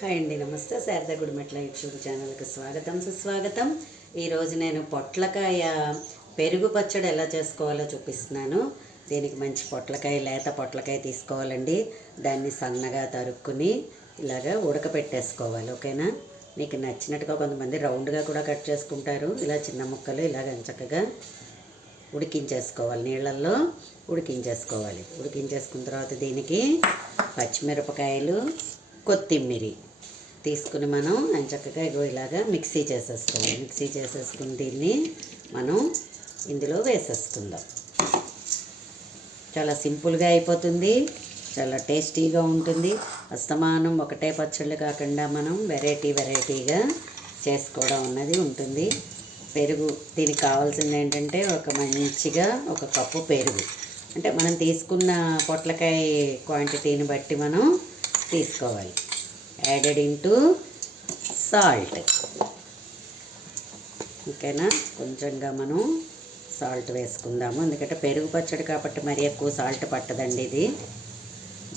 Hi అండి, నమస్తే. Sharada Gudimetla YouTube ఛానల్కి స్వాగతం, సుస్వాగతం. ఈరోజు నేను పొట్లకాయ పెరుగు పచ్చడి ఎలా చేసుకోవాలో చూపిస్తున్నాను. దీనికి మంచి పొట్లకాయ, లేత పొట్లకాయ తీసుకోవాలండి. దాన్ని సన్నగా తరుక్కుని ఇలాగా ఉడకపెట్టేసుకోవాలి. ఓకేనా? మీకు నచ్చినట్టుగా కొంతమంది రౌండ్గా కూడా కట్ చేసుకుంటారు. ఇలా చిన్న ముక్కలు ఇలాగ చక్కగా ఉడికించేసుకోవాలి, నీళ్ళల్లో ఉడికించేసుకోవాలి. ఉడికించేసుకున్న తర్వాత దీనికి పచ్చిమిరపకాయలు, కొత్తిమీరి తీసుకుని మనం చక్కగా ఇలాగా మిక్సీ చేసేసుకోవాలి. మిక్సీ చేసేసుకుని దీన్ని మనం ఇందులో వేసేసుకుందాం. చాలా సింపుల్గా అయిపోతుంది, చాలా టేస్టీగా ఉంటుంది. అస్తమానం ఒకటే పచ్చళ్ళు కాకుండా మనం వెరైటీగా చేసుకోవడం అన్నది ఉంటుంది. పెరుగు దీనికి కావాల్సింది ఏంటంటే ఒక కప్పు పెరుగు. అంటే మనం తీసుకున్న పొట్లకాయ క్వాంటిటీని బట్టి మనం తీసుకోవాలి. Added into salt. ఓకేనా? కొంచెంగా మనం సాల్ట్ వేసుకుందాము, ఎందుకంటే పెరుగు పచ్చడి కాబట్టి మరీ ఎక్కువ సాల్ట్ పట్టదండి. ఇది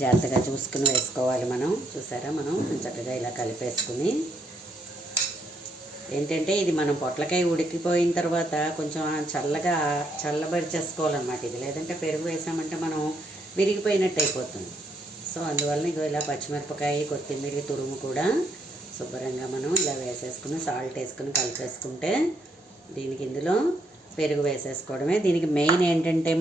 జాగ్రత్తగా చూసుకుని వేసుకోవాలి మనం. చూసారా? మనం చక్కగా ఇలా కలిపేసుకుని ఏంటంటే ఇది మనం పొట్లకాయ ఉడికిపోయిన తర్వాత కొంచెం చల్లబరిచేసుకోవాలన్నమాట. ఇది లేదంటే పెరుగు వేసామంటే మనం విరిగిపోయినట్టు అయిపోతుంది. సో అందువల్ల ఇలా పచ్చిమిరపకాయ, కొత్తిమీర తురుము కూడా శుభ్రంగా మనం ఇలా వేసేసుకుని సాల్ట్ వేసుకుని కలిపేసుకుంటే దీనికి ఇందులో పెరుగు వేసేసుకోవడమే. దీనికి మెయిన్ ఏంటంటే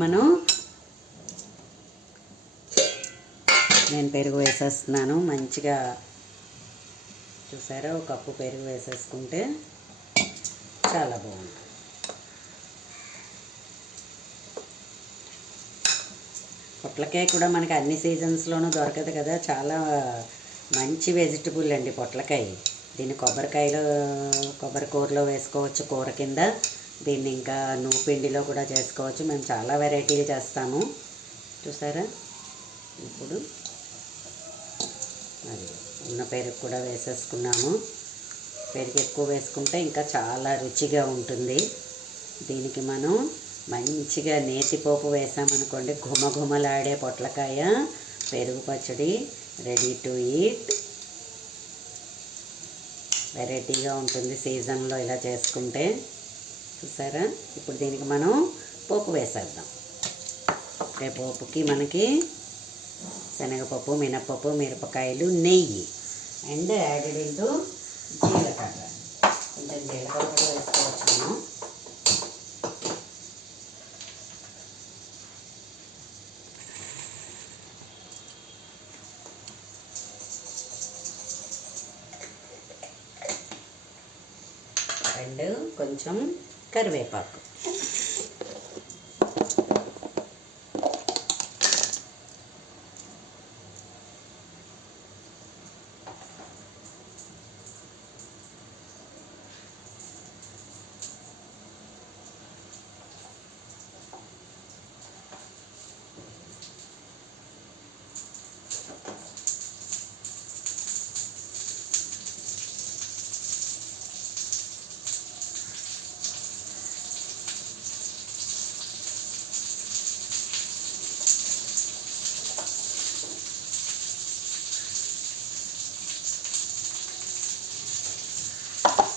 నేను పెరుగు వేసేస్తున్నాను మంచిగా. చూసారా? ఒక కప్పు పెరుగు వేసేసుకుంటే చాలా బాగుంటుంది. పొట్లకాయ కూడా మనకి అన్ని సీజన్స్లోనూ దొరకదు కదా. చాలా మంచి వెజిటబుల్ అండి పొట్లకాయ. దీన్ని కొబ్బరి కూరలో వేసుకోవచ్చు, కూర కింద. దీన్ని ఇంకా పిండిలో కూడా చేసుకోవచ్చు. మేము చాలా వెరైటీలు చేస్తాము. చూసారా? ఇప్పుడు అది ఉన్న పెరుగు కూడా వేసేసుకున్నాము. పెరుగు ఎక్కువ వేసుకుంటే ఇంకా చాలా రుచిగా ఉంటుంది. దీనికి మనం మంచిగా నేతిపోపు వేసామనుకోండి, ఘుమఘుమలాడే పొట్లకాయ పెరుగు పచ్చడి రెడీ టు ఈట్. వెరైటీగా ఉంటుంది సీజన్లో ఇలా చేసుకుంటే. చూసారా? ఇప్పుడు దీనికి మనం పోపు వేసేద్దాం. పోపుకి మనకి శనగపప్పు, మినపప్పు, మిరపకాయలు, నెయ్యి అండ్ యాడెడ్ ఇంటూ జీలకర్ర. కొంచెం జీలకర్ర కూడా వేసుకోవచ్చు మనం. అండ్ కొంచెం కరివేపాకు.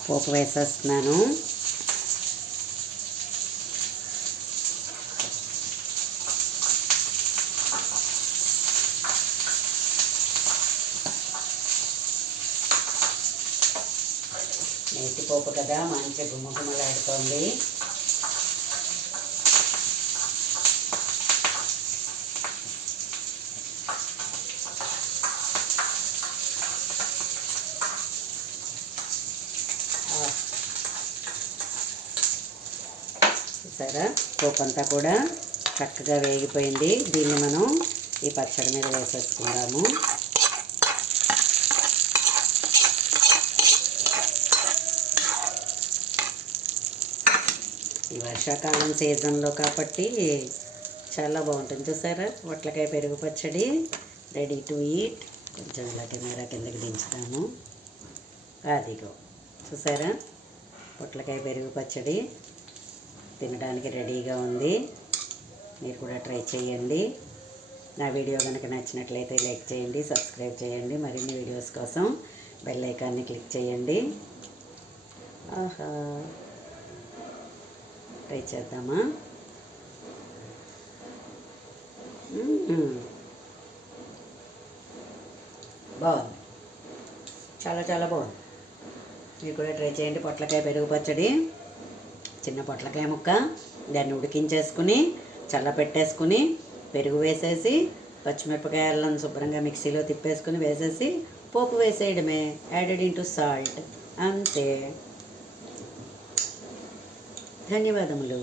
పోపు వేసేస్తున్నాను. నేతి పోపు కదా, మంచి గుమ్మగుమ్మలాడుతోంది. చూసారా? పోపు అంతా కూడా చక్కగా వేగిపోయింది. దీన్ని మనం ఈ పచ్చడి మీద వేసేసుకుందాము. ఈ వర్షాకాలం సీజన్లో కాబట్టి చాలా బాగుంటుంది. చూసారా? పొట్లకాయ పెరుగు పచ్చడి రెడీ టు ఈట్. కొంచెం ఇలా కెమెరా కిందకి దించుతాము. అదిగో చూసారా? పొట్లకాయ పెరుగు పచ్చడి తినడానికి రెడీగా ఉంది. మీరు కూడా ట్రై చేయండి. నా వీడియో కనుక నచ్చినట్లయితే లైక్ చేయండి, సబ్స్క్రైబ్ చేయండి. మరిన్ని వీడియోస్ కోసం బెల్ ఐకాన్ని క్లిక్ చేయండి. ఆహా, ట్రై చేద్దామా? బాగుంది, చాలా చాలా బాగుంది. మీరు కూడా ట్రై చేయండి. పొట్లకాయ పెరుగు పచ్చడి. చిన్న పొట్లకాయ ముక్క, దాన్ని ఉడికించేసుకుని చల్లపెట్టేసుకుని పెరుగు వేసేసి పచ్చిమిరపకాయలను శుభ్రంగా మిక్సీలో తిప్పేసుకుని వేసేసి పోపు వేసేయడమే. యాడెడ్ ఇంటూ సాల్ట్, అంతే. ధన్యవాదములు.